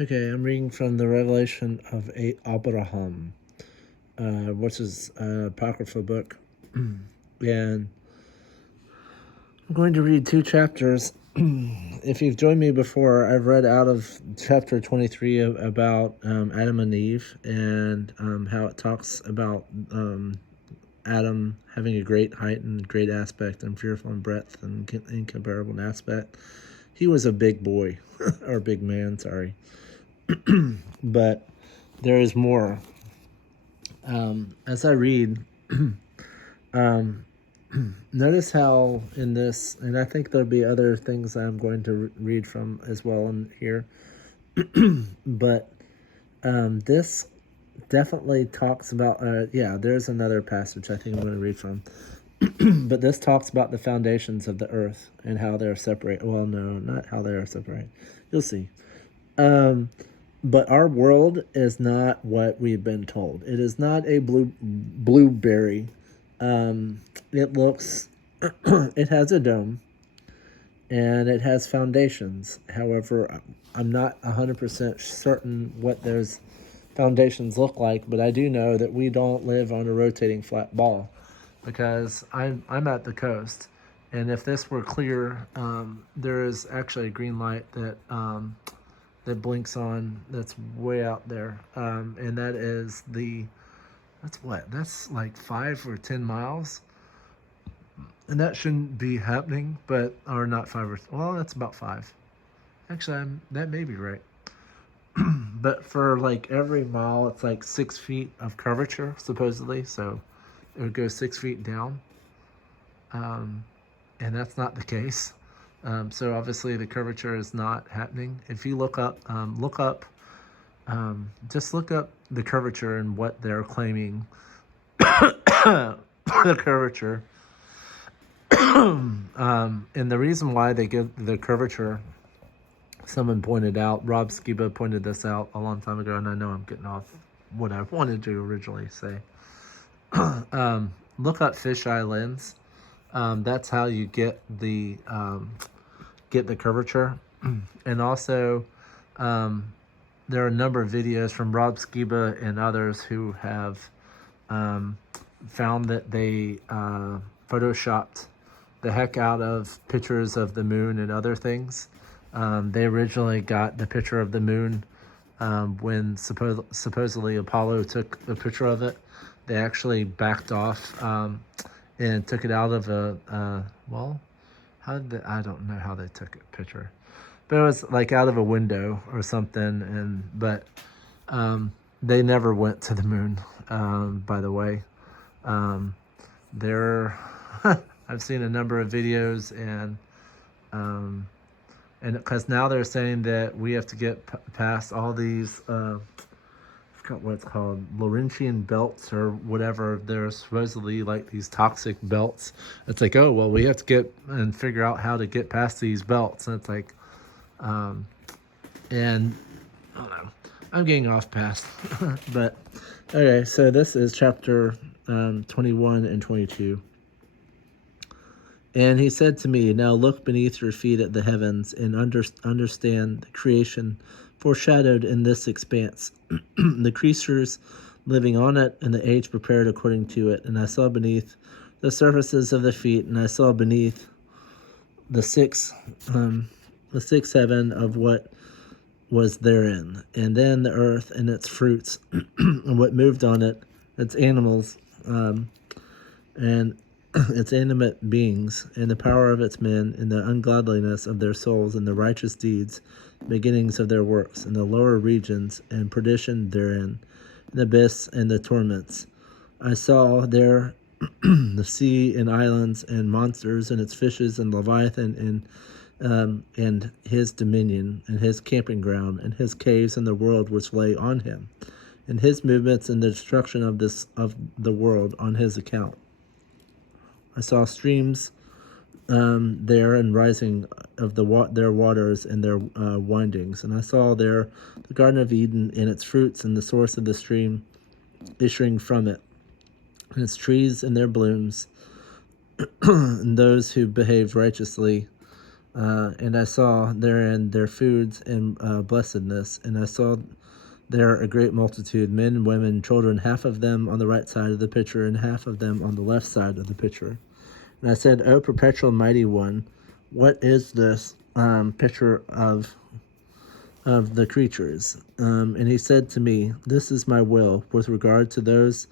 Okay, I'm reading from the Revelation of Abraham, which is an apocryphal book. And I'm going to read two chapters. If you've joined me before, I've read out of chapter 23 about Adam and Eve and how it talks about Adam having a great height and great aspect and fearful in breadth and incomparable in aspect. He was a big boy, or big man, sorry. But there is more. As I read, notice how in this, and I think there'll be other things I'm going to read from as well in here, but this definitely talks about, there's another passage I think I'm going to read from. But this talks about the foundations of the earth and how they're separate. Well, no, not how they are separate. You'll see. But our world is not what we've been told. It is not a blueberry. It looks, it has a dome, and it has foundations. However, I'm not 100% certain what those foundations look like, but I do know that we don't live on a rotating flat ball, because I'm at the coast, and if this were clear, there is actually a green light that blinks on that's way out there, and that's like 5 or 10 miles, and that shouldn't be happening, but or not that's about five. Actually, that may be right. But for like every mile, it's like 6 feet of curvature supposedly, so it would go 6 feet down, um, and that's not the case. So obviously the curvature is not happening. If you just look up the curvature and what they're claiming the curvature. And the reason why they give the curvature, someone pointed out, Rob Skiba pointed this out a long time ago, and I know I'm getting off what I wanted to originally say. Look up fisheye lens. That's how you get the curvature. And also, there are a number of videos from Rob Skiba and others who have found that they photoshopped the heck out of pictures of the moon and other things. They originally got the picture of the moon when supposedly Apollo took a picture of it. They actually backed off and took it out of I don't know how they took a picture, but it was like out of a window or something. But they never went to the moon. By the way, there I've seen a number of videos, and because now they're saying that we have to get past all these I forgot what it's called, Laurentian belts or whatever. They're supposedly like these toxic belts. It's like, oh well, we have to get and figure out how to get past these belts, and it's like, and I don't know, I'm getting off past. But okay, so this is chapter 21 and 22. And he said to me, now look beneath your feet at the heavens and understand the creation foreshadowed in this expanse, the creatures living on it, and the age prepared according to it. And I saw beneath the surfaces of the feet, and I saw beneath the sixth heaven of what was therein, and then the earth and its fruits, and what moved on it, its animals, and its animate beings, and the power of its men, and the ungodliness of their souls, and the righteous deeds, beginnings of their works, and the lower regions, and perdition therein, and the abyss, and the torments. I saw there the sea, and islands, and monsters, and its fishes, and Leviathan, and his dominion, and his camping ground, and his caves, and the world which lay on him, and his movements, and the destruction of the world on his account. I saw streams there, and rising of their waters and their windings. And I saw there the Garden of Eden and its fruits, and the source of the stream issuing from it, and its trees and their blooms, and those who behaved righteously And I saw therein their foods and blessedness, and I saw there a great multitude, men and women, children, half of them on the right side of the pitcher, and half of them on the left side of the pitcher. And I said, O perpetual mighty one, what is this picture of the creatures? And he said to me, this is my will with regard to those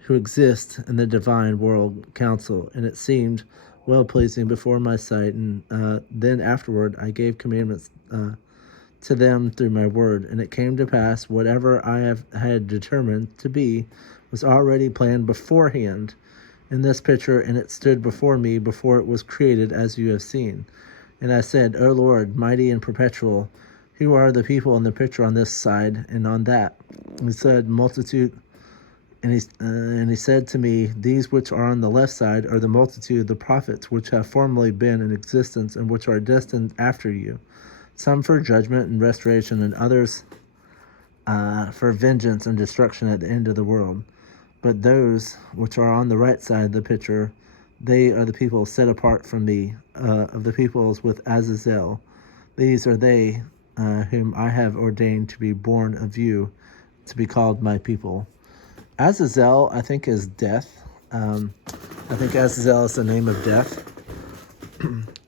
who exist in the divine world council. And it seemed well pleasing before my sight. And then afterward I gave commandments to them through my word. And it came to pass, whatever I had determined to be was already planned beforehand in this picture, and it stood before me before it was created, as you have seen. And I said, O Lord, mighty and perpetual, who are the people in the picture on this side and on that? And he said, multitude. And he said to me, these which are on the left side are the multitude of the prophets which have formerly been in existence and which are destined after you, some for judgment and restoration, and others for vengeance and destruction at the end of the world. But those which are on the right side of the picture, they are the people set apart from me, of the peoples with Azazel. These are they whom I have ordained to be born of you, to be called my people. Azazel, I think, is death. I think Azazel is the name of death.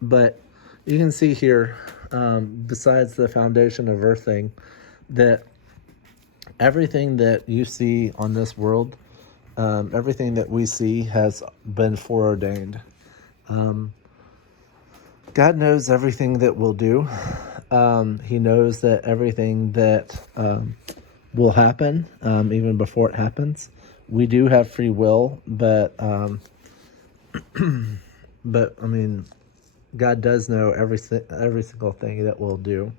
But you can see here, besides the foundation of earth thing, that everything that you see on this world, everything that we see has been foreordained. God knows everything that we'll do. He knows that everything that will happen, even before it happens. We do have free will, but I mean, God does know every single thing that we'll do.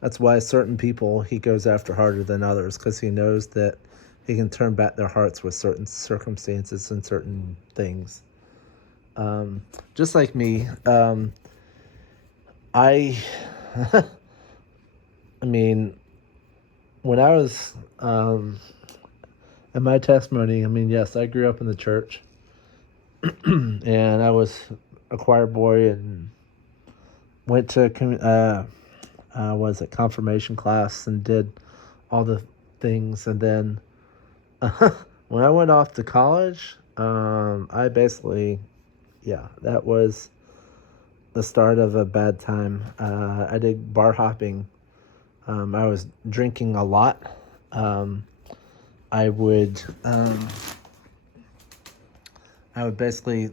That's why certain people he goes after harder than others, because he knows that he can turn back their hearts with certain circumstances and certain things. Just like me, I mean, when I was in my testimony, I mean, yes, I grew up in the church, and I was a choir boy and went to was at confirmation class and did all the things, and then when I went off to college, I basically, yeah, that was the start of a bad time. I did bar hopping. I was drinking a lot. I would basically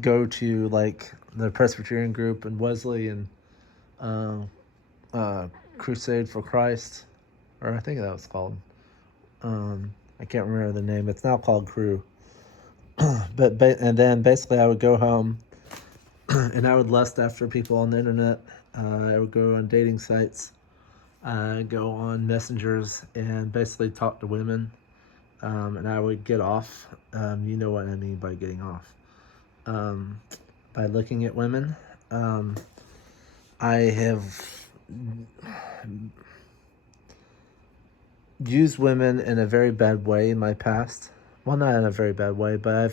go to like the Presbyterian group in Wesley and Crusade for Christ, or I think that was called. I can't remember the name. It's now called Cru. And then basically I would go home and I would lust after people on the internet. I would go on dating sites, go on messengers, and basically talk to women. And I would get off. You know what I mean by getting off. By looking at women. I have used women in a very bad way in my past. Well, not in a very bad way, but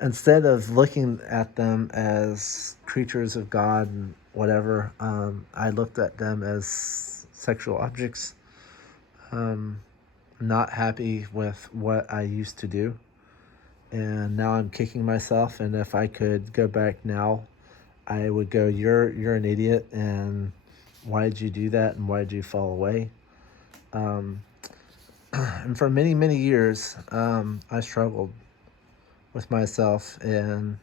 instead of looking at them as creatures of God and whatever, I looked at them as sexual objects. Not happy with what I used to do. And now I'm kicking myself, and if I could go back now, I would go, you're an idiot, and why did you do that, and why did you fall away? And for many, many years, I struggled with myself, and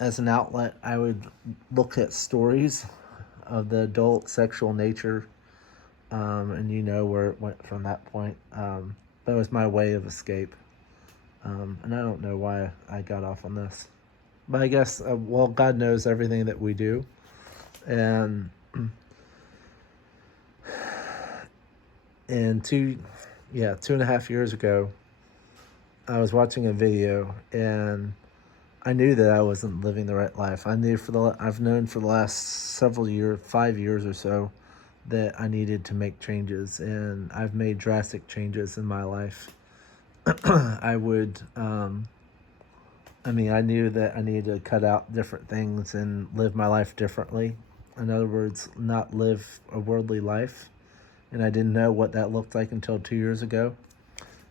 as an outlet, I would look at stories of the adult sexual nature, and you know where it went from that point. That was my way of escape, and I don't know why I got off on this, but I guess, well, God knows everything that we do, and 2.5 years ago, I was watching a video, and I knew that I wasn't living the right life. I've known for the last several years, 5 years or so, that I needed to make changes, and I've made drastic changes in my life. I would I mean, I knew that I needed to cut out different things and live my life differently. In other words, not live a worldly life. And I didn't know what that looked like until 2 years ago.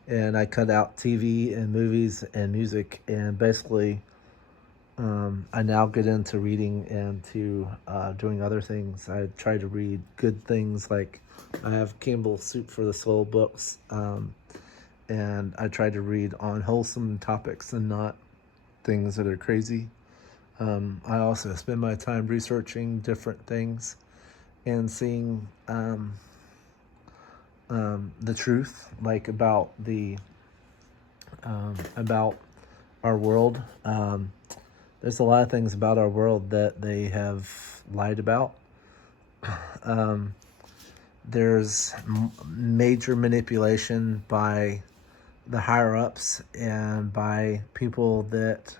And I cut out TV and movies and music, and basically, I now get into reading and to doing other things. I try to read good things, like I have Campbell's Soup for the Soul books, and I try to read on wholesome topics and not things that are crazy. I also spend my time researching different things and seeing the truth, like about our world. There's a lot of things about our world that they have lied about. Um, there's major manipulation by the higher ups and by people that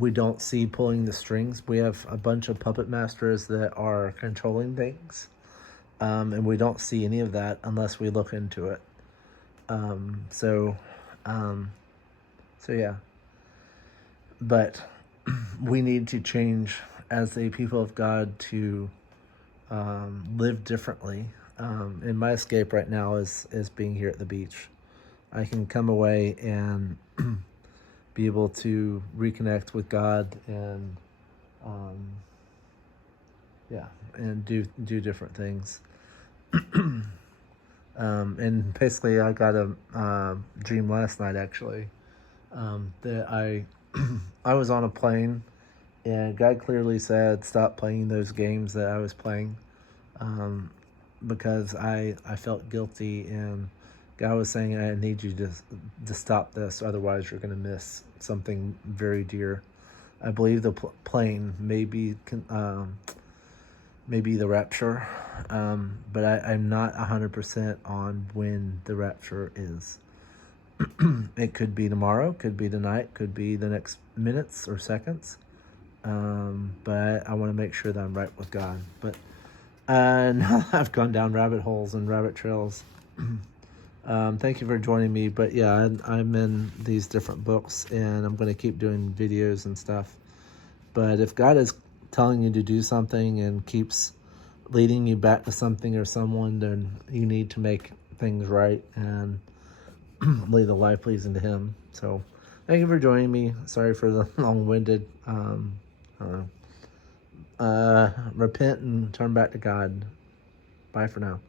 we don't see pulling the strings. We have a bunch of puppet masters that are controlling things, and we don't see any of that unless we look into it. So, yeah. But we need to change as a people of God to live differently. And my escape right now is being here at the beach. I can come away and be able to reconnect with God and and do different things. And basically, I got a dream last night, actually, that I was on a plane, and God clearly said, "Stop playing those games that I was playing," because I felt guilty, and God was saying, "I need you to stop this, otherwise you're going to miss something very dear." I believe the plane maybe the rapture, but I'm not 100% on when the rapture is. It could be tomorrow, could be tonight, could be the next minutes or seconds. But I want to make sure that I'm right with God. But now I've gone down rabbit holes and rabbit trails. Thank you for joining me. But yeah, I'm in these different books, and I'm going to keep doing videos and stuff. But if God is telling you to do something and keeps leading you back to something or someone, then you need to make things right and lead a life pleasing to Him. So thank you for joining me. Sorry for the long-winded. Repent and turn back to God. Bye for now.